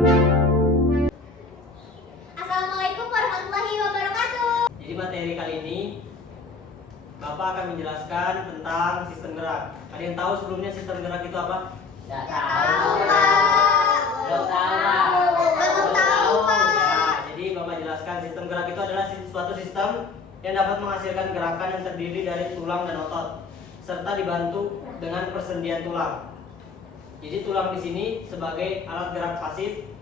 Assalamualaikum warahmatullahi wabarakatuh. Jadi materi kali ini Bapak akan menjelaskan tentang sistem gerak. Ada yang tahu sebelumnya sistem gerak itu apa? Tidak Tahu, tahu. Pak. Belum tahu. Belum tahu, Pak. Ya, jadi Bapak jelaskan sistem gerak itu adalah suatu sistem yang dapat menghasilkan gerakan yang terdiri dari tulang dan otot serta dibantu dengan persendian tulang. Jadi tulang di sini sebagai alat gerak pasif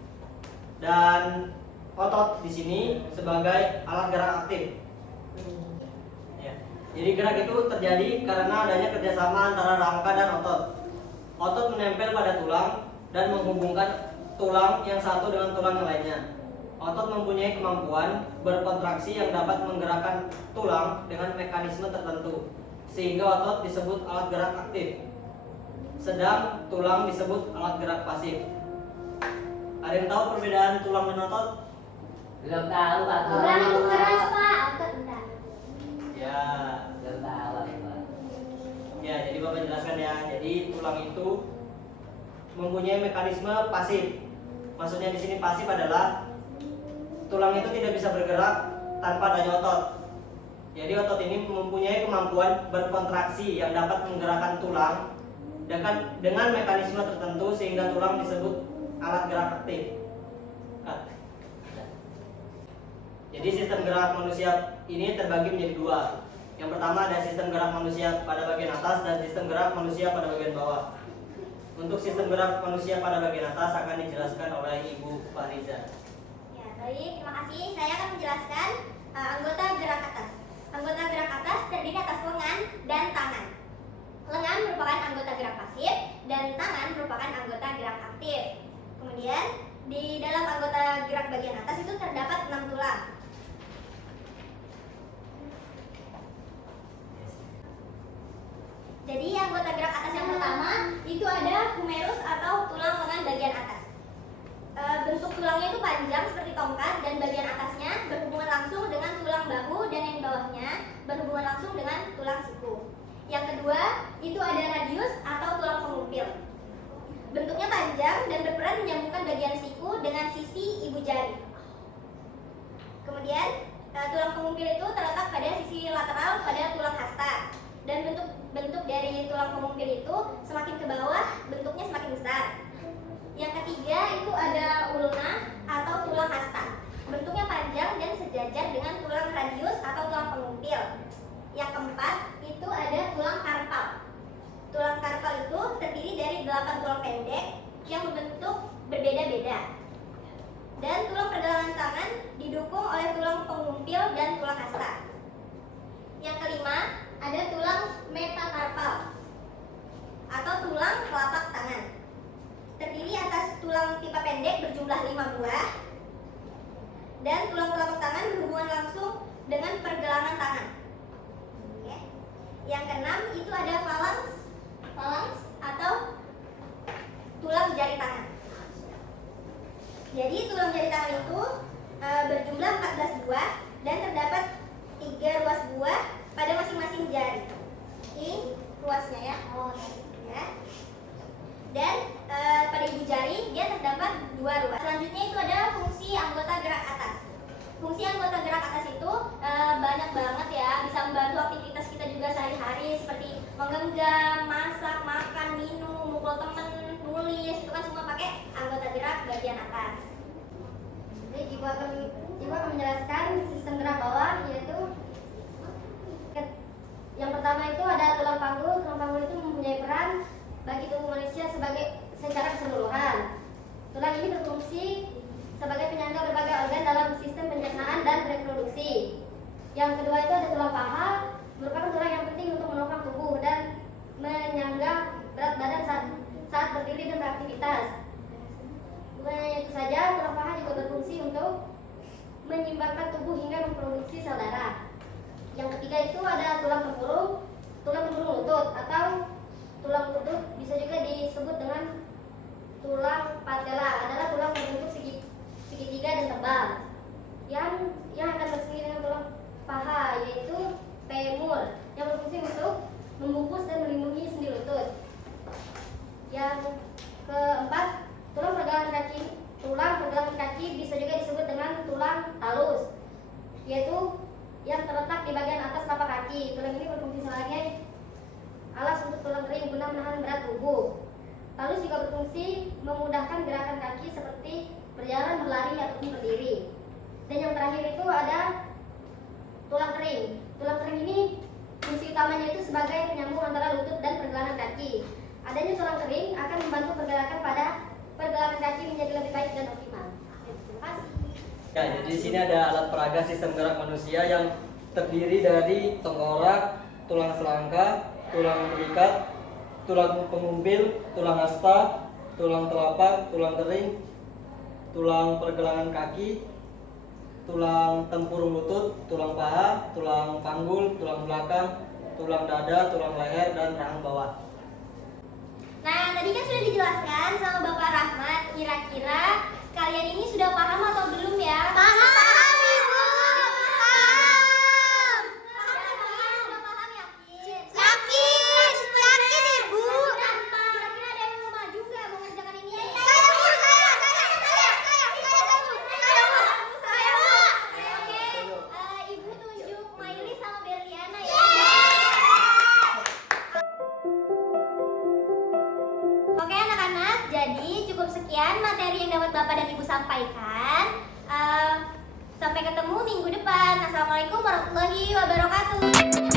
dan otot di sini sebagai alat gerak aktif. Ya. Jadi gerak itu terjadi karena adanya kerjasama antara rangka dan otot. Otot menempel pada tulang dan menghubungkan tulang yang satu dengan tulang yang lainnya. Otot mempunyai kemampuan berkontraksi yang dapat menggerakkan tulang dengan mekanisme tertentu, sehingga otot disebut alat gerak aktif, sedang tulang disebut alat gerak pasif. Ada yang tahu perbedaan tulang dan otot? Belum tahu, Pak. Tulang itu keras, Pak. Otot enggak. Ya, Belum tahu, Pak. ya. Jadi Bapak jelaskan ya. Jadi tulang itu mempunyai mekanisme pasif. Maksudnya di sini pasif adalah tulang itu tidak bisa bergerak tanpa adanya otot. Jadi otot ini mempunyai kemampuan berkontraksi yang dapat menggerakkan tulang dengan mekanisme tertentu sehingga tulang disebut alat gerak aktif. Jadi sistem gerak manusia ini terbagi menjadi dua. Yang pertama ada sistem gerak manusia pada bagian atas dan sistem gerak manusia pada bagian bawah. Untuk sistem gerak manusia pada bagian atas akan dijelaskan oleh Ibu Fariza. Ya, baik. Terima kasih. Saya akan menjelaskan anggota gerak atas. Anggota gerak atas terdiri atas lengan dan tangan. Lengan merupakan anggota gerak pasif dan tangan merupakan anggota gerak aktif. Kemudian di dalam anggota gerak bagian atas itu terdapat 6 tulang. Jadi anggota gerak atas yang pertama itu ada humerus atau tulang lengan bagian atas. Bentuk tulangnya itu panjang seperti tongkat dan bagian atasnya berhubungan langsung dengan tulang bahu dan yang bawahnya berhubungan langsung dengan tulang siku. Yang kedua itu ada radius atau tulang pengumpil. Bentuknya panjang dan berperan menyambungkan bagian siku dengan sisi ibu jari. Kemudian tulang pengumpil itu terletak pada sisi lateral pada tulang hasta. Dan bentuk dari tulang pengumpil itu semakin ke bawah bentuknya semakin besar. Yang ketiga itu ada ulna atau tulang hasta. Bentuknya panjang dan sejajar dengan tulang radius atau tulang pengumpil. Yang keempat itu ada tulang karpal. Tulang karpal itu terdiri dari 8 tulang pendek yang berbentuk berbeda-beda. Dan tulang pergelangan tangan didukung oleh tulang pengumpil dan tulang hasta. Yang kelima ada tulang metakarpal atau tulang telapak tangan. Terdiri atas tulang pipa pendek berjumlah 5 buah dan tulang telapak tangan berhubungan langsung dengan pergelangan tangan. Oke. Yang keenam itu ada falanks atau tulang jari tangan. Jadi tulang jari tangan itu berjumlah 14 buah dan terdapat 3 ruas buah pada masing-masing jari. Ini ruasnya ya. Ya. Dan pada ibu jari dia terdapat 2 ruas. Selanjutnya itu ada fungsi anggota gerak atas. Fungsi anggota gerak atas itu banyak banget ya, bisa membantu aktivitas kita juga sehari-hari seperti menggenggam, masak, makan, minum, mukul teman, nulis, itu kan semua pakai anggota gerak bagian atas. Jadi Ibu akan menjelaskan sistem gerak bawah, yaitu yang pertama itu ada tulang panggul. Tulang panggul itu mempunyai peran bagi tubuh manusia secara keseluruhan. Tulang ini berfungsi sebagai penyangga berbagai organ dalam sistem pencernaan dan reproduksi. Yang kedua itu ada tulang paha, merupakan tulang yang penting untuk menopang tubuh dan menyangga berat badan saat berdiri dan beraktivitas. Bukan hanya itu saja, tulang paha juga berfungsi untuk menyeimbangkan tubuh hingga memproduksi sel darah. Yang ketiga itu ada tulang tempurung lutut atau tulang lutut bisa juga disebut dengan tulang patella, adalah tulang berbentuk segitiga dan tebal yang akan bersegi dengan tulang paha, yaitu femur, yang berfungsi untuk membungkus dan melindungi sendi lutut. Yang keempat, tulang pergelangan kaki. Tulang Dan yang terakhir itu ada tulang kering. Tulang kering ini fungsi utamanya itu sebagai penyambung antara lutut dan pergelangan kaki. Adanya tulang kering akan membantu pergerakan kaki menjadi lebih baik dan optimal. Terima kasih. Ya, jadi di sini ada alat peraga sistem gerak manusia yang terdiri dari tengkorak, tulang selangka, tulang belikat, tulang pengumpil, tulang hasta, tulang telapak, tulang kering, tulang pergelangan kaki, tulang tempurung lutut, tulang paha, tulang panggul, tulang belakang, tulang dada, tulang leher, dan rahang bawah. Nah, tadi kan sudah dijelaskan sama Bapak Rahmat. Kira-kira kalian ini sudah paham atau belum ya? Paham, Ibu. Paham. Sudah paham yakin? Yakin, Ibu. Kira-kira ada yang mau maju nggak mau mengerjakan ini? Saya. Oke, Ibu tunjuk Maili sama Beliana ya. Oke anak-anak, jadi cukup sekian materi yang dapat Bapak dan Ibu sampaikan. Sampai ketemu minggu depan. Assalamualaikum warahmatullahi wabarakatuh.